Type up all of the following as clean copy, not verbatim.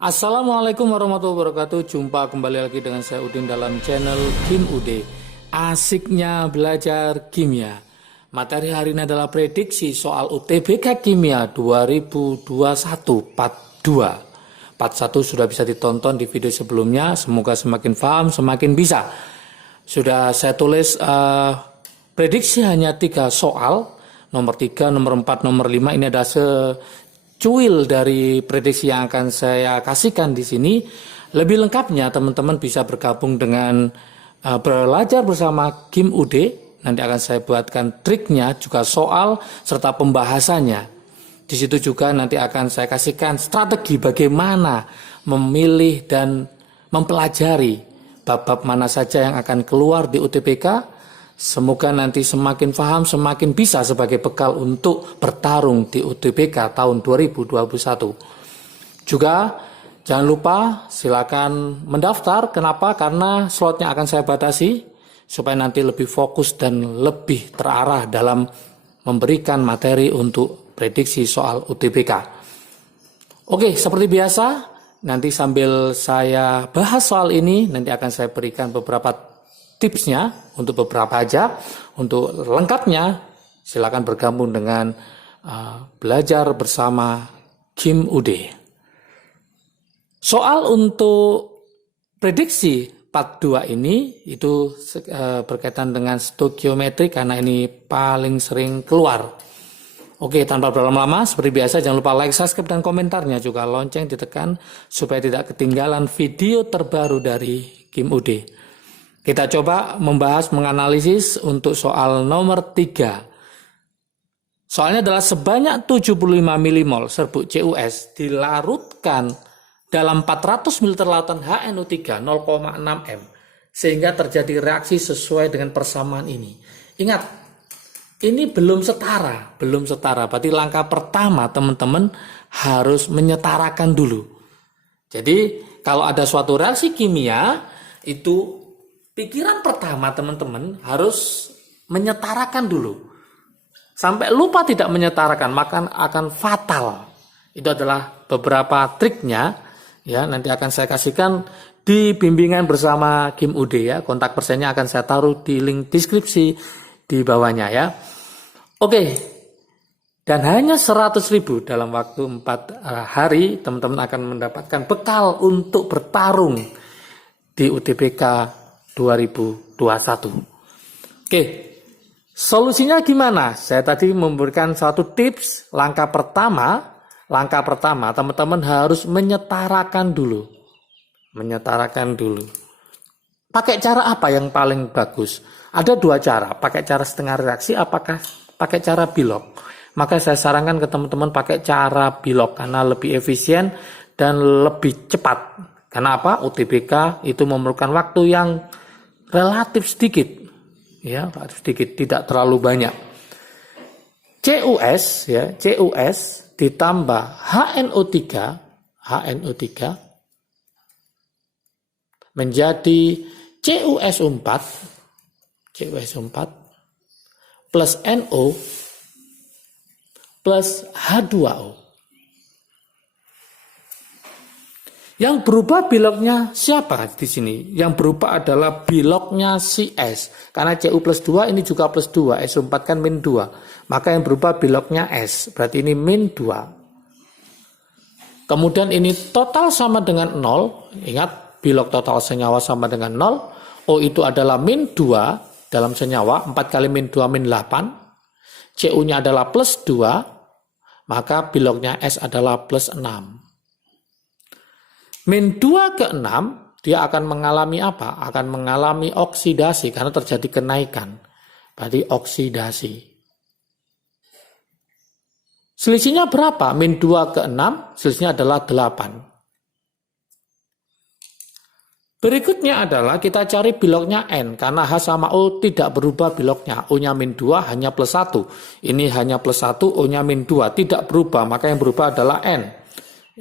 Assalamualaikum warahmatullahi wabarakatuh. Jumpa kembali lagi dengan saya Udin dalam channel Kim Ude. Asiknya belajar kimia. Materi hari ini adalah prediksi soal UTBK Kimia 2021 Part 2. Part 1 sudah bisa ditonton di video sebelumnya. Semoga semakin paham, semakin bisa. Sudah saya tulis prediksi hanya 3 soal. Nomor 3, nomor 4, nomor 5 ini ada cuil dari prediksi yang akan saya kasihkan di sini. Lebih lengkapnya teman-teman bisa bergabung dengan belajar bersama Kim Ude. Nanti akan saya buatkan triknya, juga soal serta pembahasannya. Di situ juga nanti akan saya kasihkan strategi bagaimana memilih dan mempelajari bab-bab mana saja yang akan keluar di UTBK. Semoga nanti semakin paham, semakin bisa sebagai bekal untuk bertarung di UTBK tahun 2021. Juga jangan lupa silakan mendaftar. Kenapa? Karena slotnya akan saya batasi supaya nanti lebih fokus dan lebih terarah dalam memberikan materi untuk prediksi soal UTBK. Oke, seperti biasa, nanti sambil saya bahas soal ini, nanti akan saya berikan beberapa tipsnya untuk beberapa aja. Untuk lengkapnya silakan bergabung dengan belajar bersama Kim Ude. Soal untuk prediksi part 2 ini itu berkaitan dengan stokiometri karena ini paling sering keluar. Oke, tanpa berlama-lama, seperti biasa jangan lupa like, subscribe, dan komentarnya, juga lonceng ditekan supaya tidak ketinggalan video terbaru dari Kim Ude. Kita coba membahas, menganalisis untuk soal nomor 3. Soalnya adalah sebanyak 75 milimol serbuk CuS dilarutkan dalam 400 ml lautan HNO3 0,6 m sehingga terjadi reaksi sesuai dengan persamaan ini. Ingat, ini belum setara. Berarti langkah pertama teman-teman harus menyetarakan dulu. Jadi kalau ada suatu reaksi kimia itu pikiran pertama teman-teman harus menyetarakan dulu. Sampai lupa tidak menyetarakan maka akan fatal. Itu adalah beberapa triknya ya, nanti akan saya kasihkan di bimbingan bersama Kim Ude ya. Kontak personnya akan saya taruh di link deskripsi di bawahnya ya. Oke. Dan hanya 100.000 dalam waktu 4 hari teman-teman akan mendapatkan bekal untuk bertarung di UTBK 2021. Oke, solusinya gimana? Saya tadi memberikan satu tips. Langkah pertama teman-teman harus menyetarakan dulu. Pakai cara apa yang paling bagus? Ada 2 cara. Pakai cara setengah reaksi, apakah pakai cara Bilog? Maka saya sarankan ke teman-teman pakai cara Bilog karena lebih efisien dan lebih cepat. Karena apa? UTBK itu memerlukan waktu yang relatif sedikit, ya, tidak terlalu banyak. CuS ditambah HNO3 menjadi CuS4 plus NO plus H2O. Yang berubah bilognya siapa di sini? Yang berubah adalah bilognya si S. Karena Cu plus 2 ini juga plus 2. SO4 kan min 2. Maka yang berubah bilognya S. Berarti ini min 2. Kemudian ini total sama dengan 0. Ingat, bilog total senyawa sama dengan 0. O itu adalah min 2 dalam senyawa. 4 kali min 2 min 8. Cu-nya adalah plus 2. Maka bilognya S adalah plus 6. Min 2 ke 6, dia akan mengalami apa? Akan mengalami oksidasi karena terjadi kenaikan. Berarti oksidasi. Selisihnya berapa? Min 2 ke 6, selisihnya adalah 8. Berikutnya adalah kita cari bilognya N. Karena H sama O tidak berubah bilognya. O-nya min 2 hanya plus 1. Ini hanya plus 1, O-nya min 2. Tidak berubah, maka yang berubah adalah N.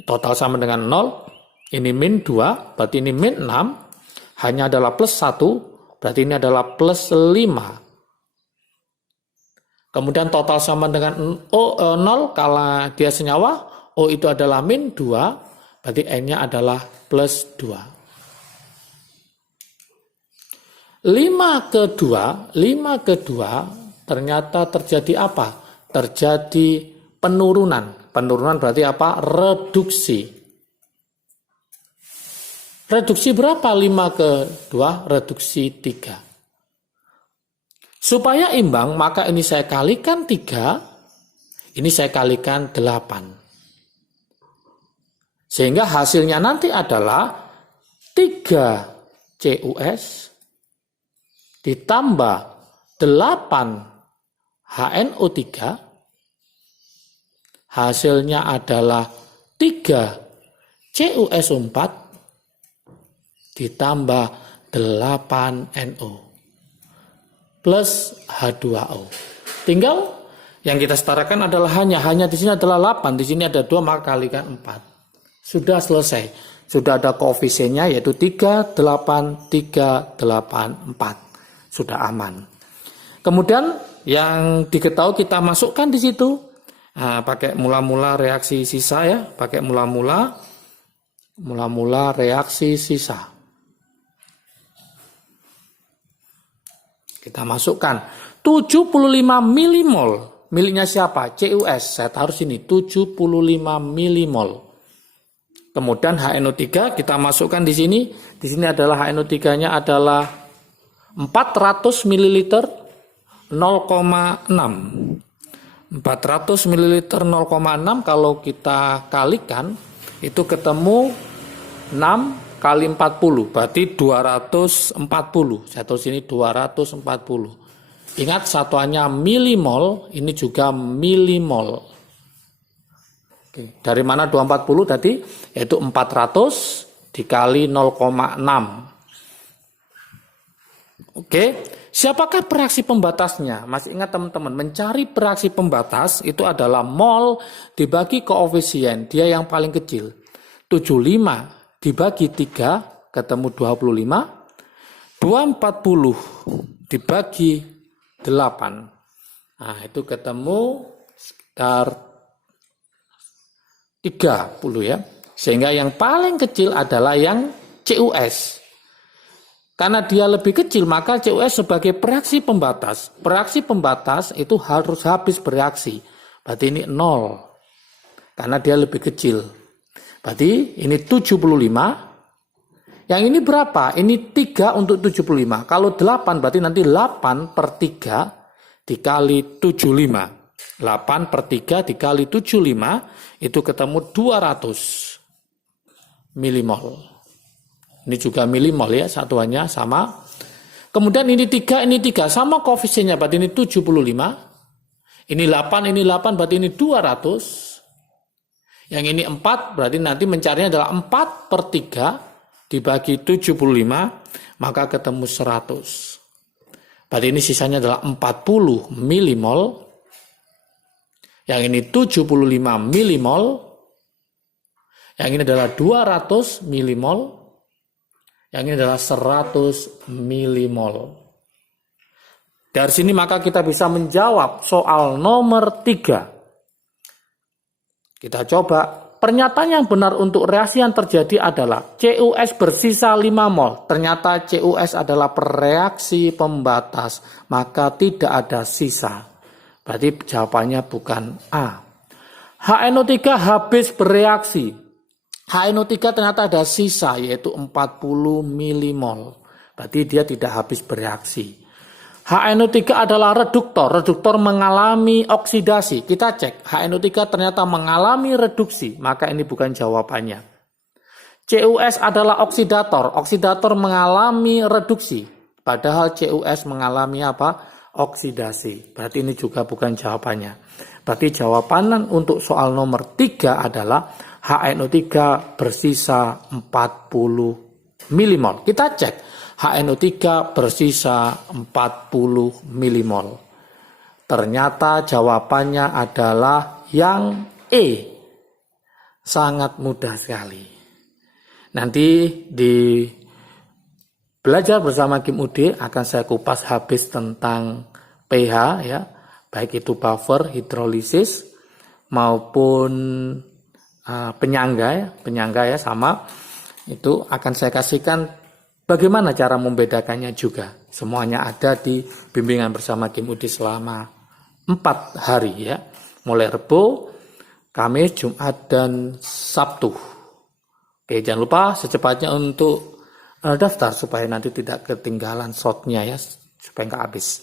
Total sama dengan 0. Ini min 2, berarti ini min 6, hanya adalah plus 1, berarti ini adalah plus 5. Kemudian total sama dengan 0, kalau dia senyawa, O itu adalah min 2, Berarti N-nya adalah plus 2. 5 ke 2 ternyata terjadi apa? Terjadi penurunan. Penurunan berarti apa? Reduksi. Reduksi berapa 5 ke 2? Reduksi 3. Supaya imbang, maka ini saya kalikan 3, ini saya kalikan 8. Sehingga hasilnya nanti adalah 3 CuS ditambah 8 HNO3, hasilnya adalah 3 CuS4 ditambah 8NO plus H2O. Tinggal yang kita setarakan adalah hanya di sini adalah 8, di sini ada 2, maka kalikan 4. Sudah selesai. Sudah ada koefisiennya yaitu 3, 8, 3, 8, 4. Sudah aman. Kemudian yang diketahui kita masukkan di situ. Nah, pakai mula-mula reaksi sisa ya, pakai mula-mula reaksi sisa. Kita masukkan 75 milimol. Miliknya siapa? CuS. Saya taruh sini 75 milimol. Kemudian HNO3 kita masukkan di sini. Di sini adalah HNO3-nya adalah 400 ml 0,6. 400 ml 0,6 kalau kita kalikan itu ketemu 6 kali 40 berarti 240. Saya tulis sini 240. Ingat satuannya milimol, ini juga milimol. Oke, dari mana 240 tadi? Yaitu 400 dikali 0,6. Oke, siapakah beraksi pembatasnya? Masih ingat teman-teman, mencari beraksi pembatas itu adalah mol dibagi koefisien, dia yang paling kecil. 75 dibagi 3 ketemu 25. 240 dibagi 8. Nah, itu ketemu sekitar 30 ya. Sehingga yang paling kecil adalah yang CuS. Karena dia lebih kecil, maka CuS sebagai beraksi pembatas. Beraksi pembatas itu harus habis bereaksi. Berarti ini 0. Karena dia lebih kecil. Berarti ini 75. Yang ini berapa? Ini 3 untuk 75. Kalau 8 berarti nanti 8 per 3 dikali 75. 8 per 3 dikali 75 itu ketemu 200 milimol. Ini juga milimol ya, satuannya sama. Kemudian ini 3 sama koefisiennya, berarti ini 75. Ini 8 berarti ini 200. Yang ini 4 berarti nanti mencarinya adalah 4 per 3 dibagi 75, maka ketemu 100. Berarti ini sisanya adalah 40 milimol. Yang ini 75 milimol. Yang ini adalah 200 milimol. Yang ini adalah 100 milimol. Dari sini maka kita bisa menjawab soal nomor 3. Kita coba. Pernyataan yang benar untuk reaksi yang terjadi adalah CuS bersisa 5 mol. Ternyata CuS adalah reaksi pembatas, maka tidak ada sisa. Berarti jawabannya bukan A. HNO3 habis bereaksi. HNO3 ternyata ada sisa yaitu 40 milimol. Berarti dia tidak habis bereaksi. HNO3 adalah reduktor. Reduktor mengalami oksidasi. Kita cek. HNO3 ternyata mengalami reduksi. Maka ini bukan jawabannya. CuS adalah oksidator. Oksidator mengalami reduksi. Padahal CuS mengalami apa? Oksidasi. Berarti ini juga bukan jawabannya. Berarti jawaban untuk soal nomor 3 adalah HNO3 bersisa 40 milimol. Kita cek. HNO3 bersisa 40 milimol. Ternyata jawabannya adalah yang E. Sangat mudah sekali. Nanti di belajar bersama Kim UD akan saya kupas habis tentang pH ya, baik itu buffer, hidrolisis maupun penyangga ya sama. Itu akan saya kasihkan bagaimana cara membedakannya juga. Semuanya ada di bimbingan bersama Kim Udi selama 4 hari ya. Mulai Rebo, Kamis, Jumat, dan Sabtu. Oke, jangan lupa secepatnya untuk daftar supaya nanti tidak ketinggalan slotnya ya, supaya nggak habis.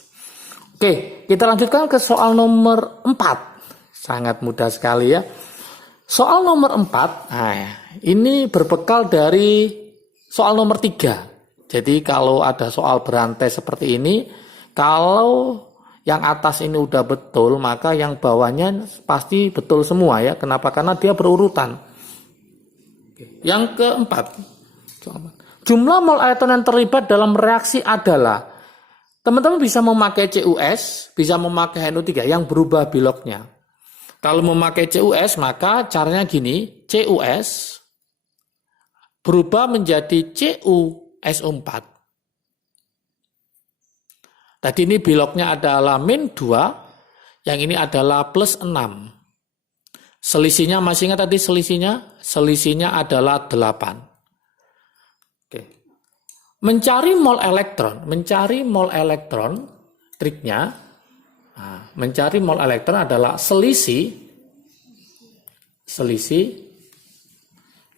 Oke, kita lanjutkan ke soal nomor 4. Sangat mudah sekali ya. Soal nomor 4, ini berbekal dari soal nomor 3. Jadi kalau ada soal berantai seperti ini, kalau yang atas ini udah betul, maka yang bawahnya pasti betul semua ya. Kenapa? Karena dia berurutan. Yang keempat, jumlah mol elektron yang terlibat dalam reaksi adalah, teman-teman bisa memakai CuS, bisa memakai NO3 yang berubah biloknya. Kalau memakai CuS, maka caranya gini, CuS berubah menjadi CuSO4. Tadi ini biloknya adalah min 2, yang ini adalah plus 6. Selisihnya, masih ingat tadi selisihnya? Selisihnya adalah 8. Oke. Mencari mol elektron, triknya, mencari mol elektron adalah selisih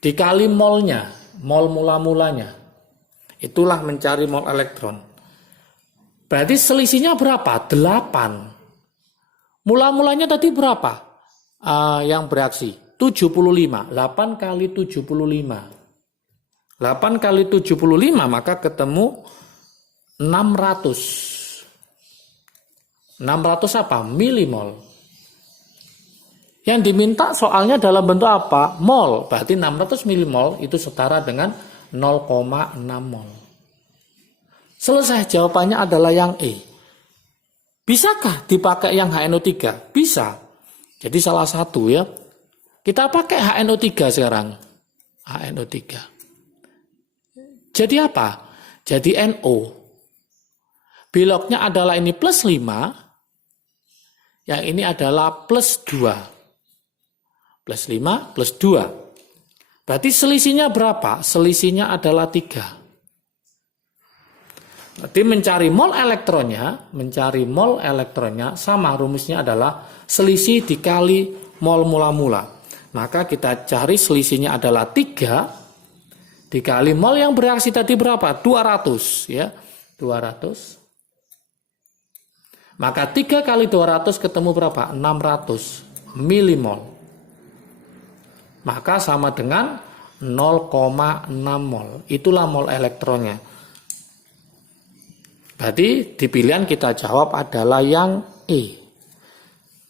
dikali molnya, mol mula-mulanya. Itulah mencari mol elektron. Berarti selisihnya berapa? 8. Mula-mulanya tadi berapa? Yang bereaksi 75. 8 kali 75. 8 kali 75 maka ketemu 600. 600 apa? Milimol. Yang diminta soalnya dalam bentuk apa? Mol. Berarti 600 milimol itu setara dengan 0,6 mol. Selesai, jawabannya adalah yang E. Bisakah dipakai yang HNO3? Bisa. Jadi salah satu ya. Kita pakai HNO3 sekarang. HNO3. Jadi apa? Jadi NO. Biloknya adalah ini plus 5. Yang ini adalah plus 2. Plus 5 plus 2. Berarti selisihnya berapa? Selisihnya adalah 3. Berarti mencari mol elektronnya sama rumusnya adalah selisih dikali mol mula-mula. Maka kita cari selisihnya adalah 3 dikali mol yang bereaksi tadi berapa? 200 ya. 200. Maka 3 kali 200 ketemu berapa? 600 milimol. Maka sama dengan 0,6 mol. Itulah mol elektronnya. Berarti di pilihan kita jawab adalah yang E.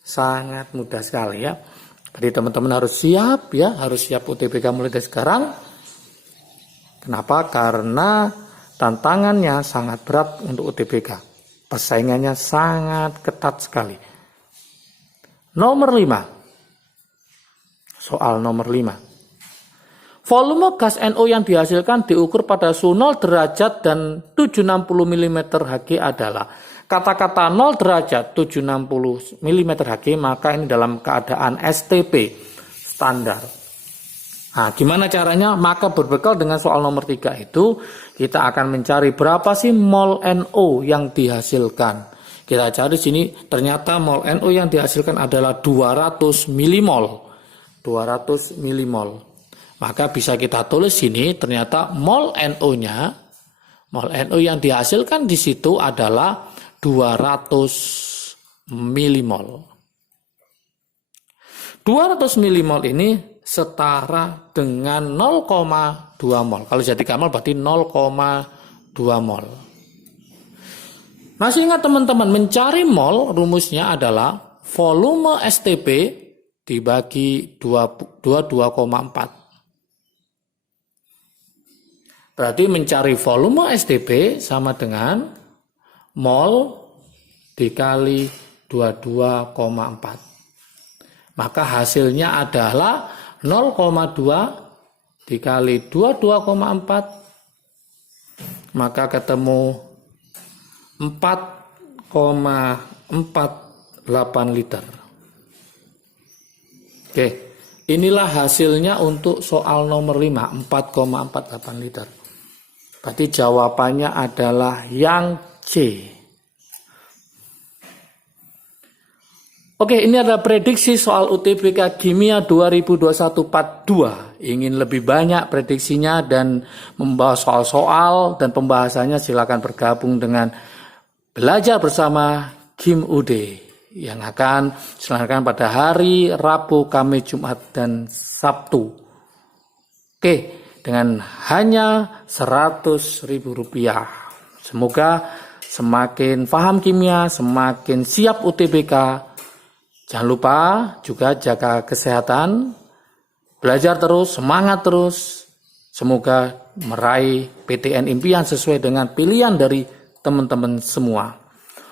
Sangat mudah sekali ya. Jadi teman-teman harus siap ya, harus siap UTBK mulai dari sekarang. Kenapa? Karena tantangannya sangat berat untuk UTBK. Persaingannya sangat ketat sekali. Nomor 5. Soal nomor 5. Volume gas NO yang dihasilkan diukur pada suhu 0 derajat dan 760 mm Hg adalah. Kata-kata 0 derajat 760 mm Hg, maka ini dalam keadaan STP, standar. Nah, gimana caranya? Maka berbekal dengan soal nomor 3 itu, kita akan mencari berapa sih mol NO yang dihasilkan. Kita cari sini, ternyata mol NO yang dihasilkan adalah 200 milimol. 200 milimol. Maka bisa kita tulis sini, ternyata mol NO-nya, mol NO yang dihasilkan di situ adalah 200 milimol. 200 milimol ini setara dengan 0,2 mol. Kalau jadikan mol berarti 0,2 mol. Masih ingat teman-teman, mencari mol rumusnya adalah volume STP dibagi 2,4. Berarti mencari volume STP sama dengan mol dikali 22,4. Maka hasilnya adalah 0,2 dikali 22,4. Maka ketemu 4,48 liter. Oke, Inilah hasilnya untuk soal nomor 5, 4,48 liter. Berarti jawabannya adalah yang C. Oke, ini ada prediksi soal UTBK Kimia 2021 Part 2. Ingin lebih banyak prediksinya dan membahas soal-soal dan pembahasannya, silakan bergabung dengan Belajar Bersama Kim UD yang akan diselenggarakan pada hari Rabu, Kamis, Jumat, dan Sabtu. Oke, dengan hanya Rp100.000. Semoga semakin paham kimia, semakin siap UTBK. Jangan lupa juga jaga kesehatan, belajar terus, semangat terus. Semoga meraih PTN impian sesuai dengan pilihan dari teman-teman semua.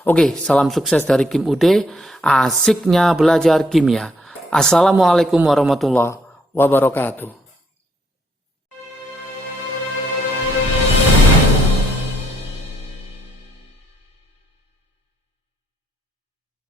Oke, salam sukses dari Kim UD, asiknya belajar kimia. Assalamualaikum warahmatullahi wabarakatuh.